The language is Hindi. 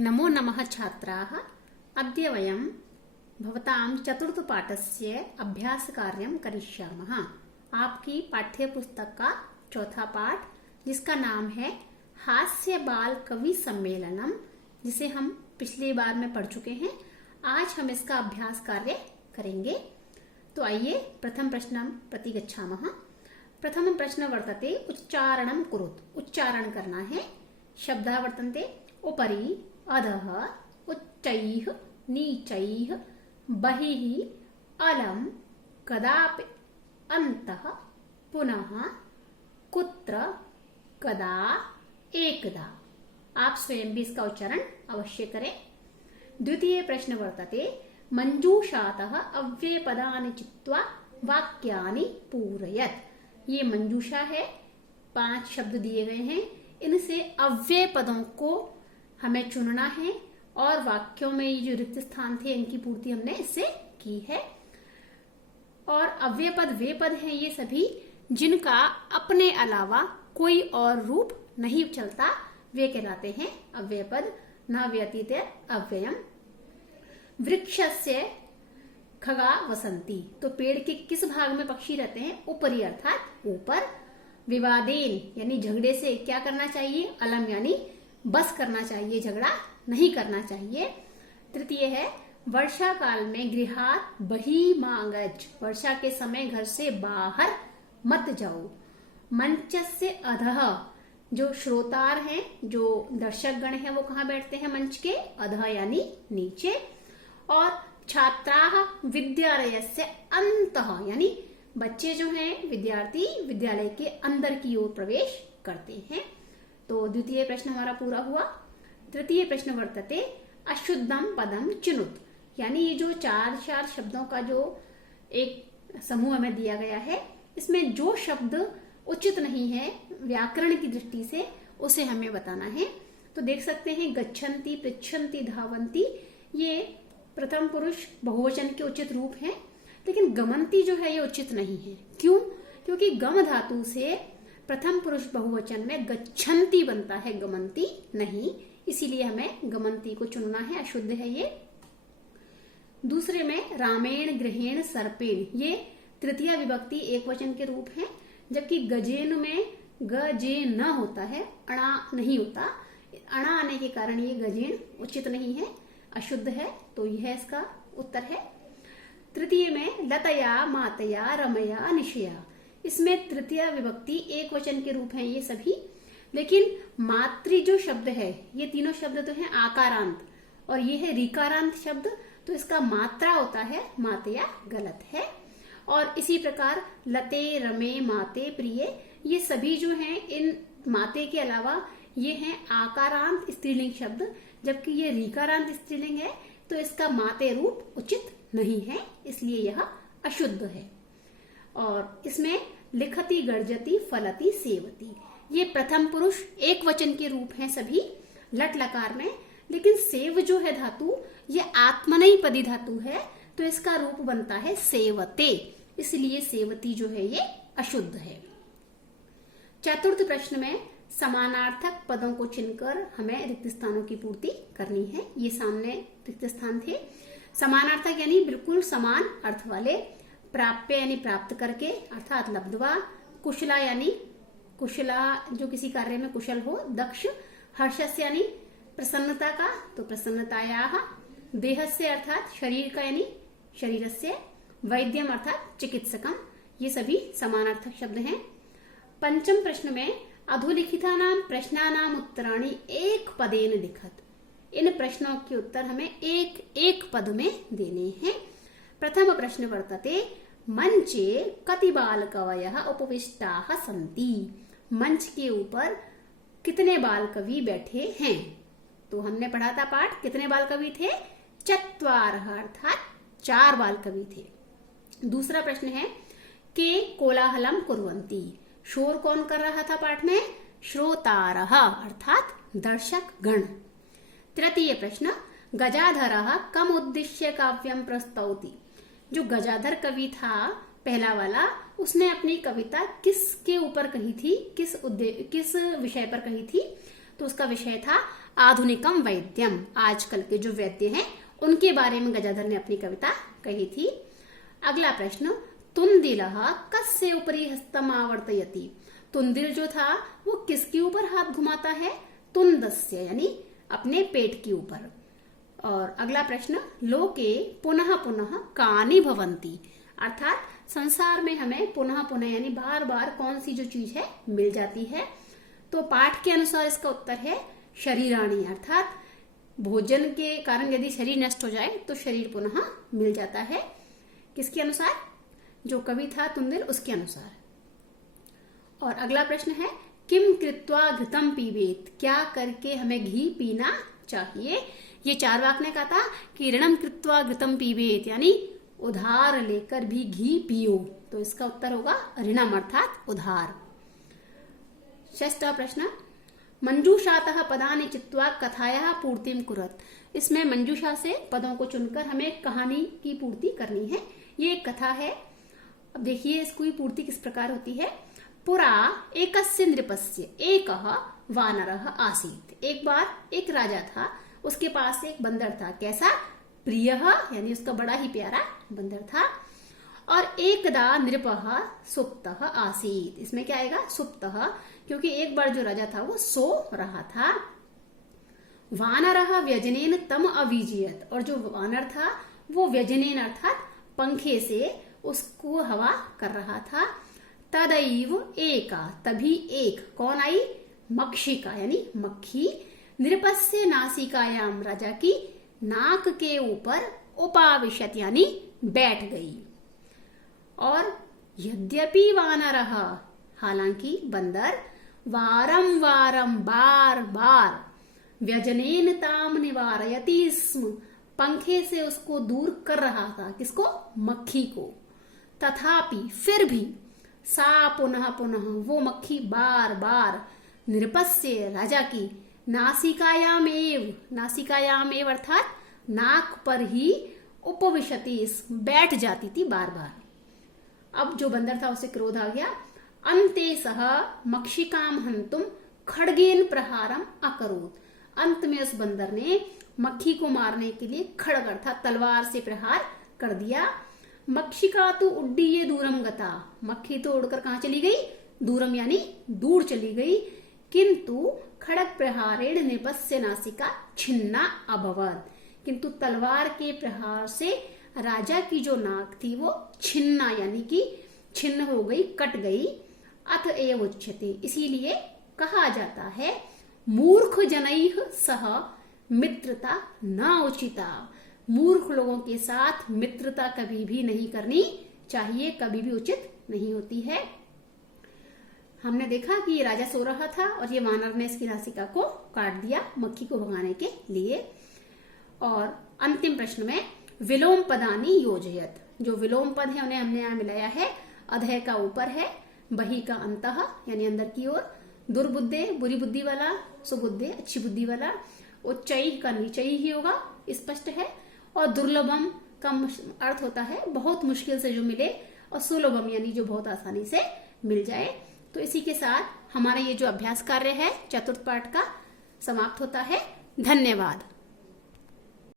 नमो नमः छात्राः। अद्य वयं भवतां चतुर्थपाठस्य अभ्यासकार्यं करिष्यामः। आपकी पाठ्यपुस्तक का चौथा पाठ, जिसका नाम है हास्य बाल कवि सम्मेलनम, जिसे हम पिछली बार में पढ़ चुके हैं। आज हम इसका अभ्यास कार्य करेंगे। तो आइए प्रथम प्रश्नं प्रति गच्छामः। प्रथमं प्रश्न वर्तते उच्चारणं कुरुत्। उच्चारण करना है। शब्दाः वर्तन्ते उपरि, अधः, उच्चैः, नीचैः, बहिः, अलम्, कदापि, अन्तः, पुनः, कुत्र, कदा, एकदा। आप स्वयं भी इसका उच्चारण अवश्य करें। द्वितीय प्रश्न वर्तते मंजूषातः अव्ययपदानि चित्वा वाक्यानि पूरयत्। ये मंजूषा है, 5 शब्द दिए गए हैं। इनसे अव्यय पदों को हमें चुनना है और वाक्यों में ये जो रिक्त स्थान थे इनकी पूर्ति हमने इससे की है। और अव्यय पद वे पद हैं ये सभी जिनका अपने अलावा कोई और रूप नहीं चलता, वे कहलाते हैं अव्यय पद। न व्यतीत अव्ययम। वृक्षस्य खगा वसंती, तो पेड़ के किस भाग में पक्षी रहते हैं? ऊपरी अर्थात ऊपर। विवादेन यानी झगड़े से क्या करना चाहिए? अलम यानी बस करना चाहिए, झगड़ा नहीं करना चाहिए। तृतीय है वर्षा काल में गृहात बहि मागज, वर्षा के समय घर से बाहर मत जाओ। मंचस्य अधः, जो श्रोतार हैं, जो दर्शक गण हैं, वो कहाँ बैठते हैं? मंच के अधः यानी नीचे। और छात्राः विद्यालयस्य अन्तः, यानी बच्चे जो हैं, विद्यार्थी विद्यालय के अंदर की ओर प्रवेश करते हैं। तो द्वितीय प्रश्न हमारा पूरा हुआ। तृतीय प्रश्न वर्तते अशुद्धम पदम चिनुत, यानी ये जो 4 शब्दों का जो एक समूह हमें दिया गया है, इसमें जो शब्द उचित नहीं है व्याकरण की दृष्टि से, उसे हमें बताना है। तो देख सकते हैं गच्छन्ति, पृच्छन्ति, धावन्ति, ये प्रथम पुरुष बहुवचन के उचित रूप हैं। लेकिन गमन्ति जो है ये उचित नहीं है। क्यों? क्योंकि गम धातु से प्रथम पुरुष बहुवचन में गच्छन्ति बनता है, गमन्ति नहीं। इसीलिए हमें गमन्ति को चुनना है, अशुद्ध है ये। दूसरे में रामेण, गृहेण, सर्पेण, ये तृतीय विभक्ति एक वचन के रूप हैं। जबकि गजेन में गजे न होता है, अणा नहीं होता। अणा आने के कारण ये गजेन उचित नहीं है, अशुद्ध है। तो यह इसका उत्तर है। तृतीय में लतया, मातया, रमया, निशया, इसमें तृतीय विभक्ति एक वचन के रूप हैं ये सभी। लेकिन मातृ जो शब्द है, ये तीनों शब्द तो हैं आकारांत, और ये है ऋकारांत शब्द, तो इसका मात्रा होता है मातया, गलत है। और इसी प्रकार लते, रमे, माते, प्रिय, ये सभी जो हैं, इन माते के अलावा ये हैं आकारांत स्त्रीलिंग शब्द, जबकि ये ऋकारांत स्त्रीलिंग है, तो इसका माते रूप उचित नहीं है, इसलिए यह अशुद्ध है। और इसमें लिखति, गर्जति, फलति, सेवति, ये प्रथम पुरुष एक वचन के रूप हैं सभी लट लकार में। लेकिन सेव जो है धातु, ये आत्मनेपदी धातु है, तो इसका रूप बनता है सेवते, इसलिए सेवती जो है ये अशुद्ध है। चतुर्थ प्रश्न में समानार्थक पदों को चुनकर हमें रिक्त स्थानों की पूर्ति करनी है। ये सामने रिक्त स्थान थे। समानार्थक यानी बिल्कुल समान अर्थ वाले। प्राप्य यानी प्राप्त करके, अर्थात लब्ध्वा। कुशला यानी कुशला जो किसी कार्य में कुशल हो, दक्ष। हर्षस्य यानी प्रसन्नता का, तो प्रसन्नतायाः। देहस्य अर्थात शरीर का यानी शरीरस्य। वैद्यम अर्थात चिकित्सकम, ये सभी समानार्थक शब्द हैं। पंचम प्रश्न में अधोलिखितानां प्रश्नानां उत्तराणि एक पदेन लिखत, इन प्रश्नों के उत्तर हमें एक एक पद में देने हैं। प्रथम प्रश्न वर्तते मंचे कति बाल कवयः उपविष्टाः सन्ति, मंच के ऊपर कितने बाल कवि बैठे हैं? तो हमने पढ़ा था पाठ, कितने बाल कवि थे? 4 अर्थात 4 बाल कवि थे। दूसरा प्रश्न है के कोलाहलम कुर्वन्ति, शोर कौन कर रहा था पाठ में? श्रोतारः अर्थात दर्शक गण। तृतीय प्रश्न गजाधरः कम उद्दिश्य काव्यम प्रस्तौति, जो गजाधर कवि था पहला वाला, उसने अपनी कविता किसके ऊपर कही थी, किस विषय पर कही थी? तो उसका विषय था आधुनिकम वैद्यम, आजकल के जो वैद्य हैं उनके बारे में गजाधर ने अपनी कविता कही थी। अगला प्रश्न, तुंदिलः कस्य उपरि हस्तम आवर्तयति। तुंदिल जो था वो किसके ऊपर हाथ घुमाता है? तुंदस्य यानी अपने पेट के ऊपर। और अगला प्रश्न, लोके पुनः पुनः कानि भवन्ति, अर्थात संसार में हमें पुनः पुनः यानी बार बार कौन सी जो चीज है मिल जाती है। तो पाठ के अनुसार इसका उत्तर है शरीराणि, अर्थात भोजन के कारण यदि शरीर नष्ट हो जाए तो शरीर पुनः मिल जाता है। किसके अनुसार? जो कवि था तुंदिल, उसके अनुसार। और अगला प्रश्न है, किम कृत्वा घृतम पीबेत, क्या करके हमें घी पीना चाहिए। ये चार्वाक ने कहा था कि ऋणम कृत्वा घृतम पीबेत, यानी उधार लेकर भी घी पियो। तो इसका उत्तर होगा ऋणम अर्थात उधार। षष्ठा प्रश्न, मंजूषातः पदानि चित्वा कथायाः पूर्तिम कुरत। इसमें मंजूषा से पदों को चुनकर हमें कहानी की पूर्ति करनी है। ये एक कथा है। अब देखिए इसकी पूर्ति किस प्रकार होती है। पुरा एकस्य नृपस्य एकः वानरः आसीत्। एक बार एक राजा था, उसके पास एक बंदर था। कैसा? प्रियः यानी उसका बड़ा ही प्यारा बंदर था। और एकदा नृपः सुप्तः आसीत्। इसमें क्या आएगा? सुप्तः, क्योंकि एक बार जो राजा था वो सो रहा था। वानरः व्यजनेन तम अवीजयत। और जो वानर था वो व्यजनेन अर्थात पंखे से उसको हवा कर रहा था। तदैव एका, तभी एक, कौन आई? मक्षिका यानी मक्खी, नृपस्य नासिकायाम, राजा की नाक के ऊपर उपाविशत यानी बैठ गई। और यद्यपि वानरः, हालांकि बंदर, वारम वारम बार बार, व्यजनेन ताम निवारयति स्म, पंखे से उसको दूर कर रहा था। किसको? मक्खी को। तथापि फिर भी, सा पुनः पुनः, वो मक्खी बार बार, नृपस्य राजा की, नासिकायामेव, नासिकायामेव अर्थात नाक पर ही, उपविशति बैठ जाती थी बार बार। अब जो बंदर था उसे क्रोध आ गया। अन्ते सह मक्षिकाम हंतुम खड्गेन प्रहारम अकरोत्। अंत में उस बंदर ने मक्खी को मारने के लिए खड्ग अर्थात तलवार से प्रहार कर दिया। मक्षिका तो उड्डीये दूरम गता, मक्खी तो उड़कर कहाँ चली गई? दूरम यानी दूर चली गई। किंतु खड्ग प्रहारेण नृपस्य नासिका छिन्ना अभवत्, किंतु तलवार के प्रहार से राजा की जो नाक थी वो छिन्ना यानी कि छिन्न हो गई, कट गई। अत एव उच्यते, इसीलिए कहा जाता है, मूर्ख जनैः सह मित्रता न उचिता। मूर्ख लोगों के साथ मित्रता कभी भी नहीं करनी चाहिए, कभी भी उचित नहीं होती है। हमने देखा कि ये राजा सो रहा था और ये वानर ने इसकी नासिका को काट दिया मक्खी को भगाने के लिए। और अंतिम प्रश्न में विलोम पदानी योजयत, जो विलोम पद है उन्हें हमने यहाँ मिलाया है। अधय का ऊपर है, बही का अंतः यानी अंदर की ओर, दुर्बुद्धे बुरी बुद्धि वाला, सुबुद्धे अच्छी बुद्धि वाला, उच्चई का नीचे ही होगा, स्पष्ट है। और दुर्लभम का अर्थ होता है बहुत मुश्किल से जो मिले, और सुलभम यानी जो बहुत आसानी से मिल जाए। तो इसी के साथ हमारा ये जो अभ्यास कार्य है चतुर्थ पाठ का समाप्त होता है। धन्यवाद।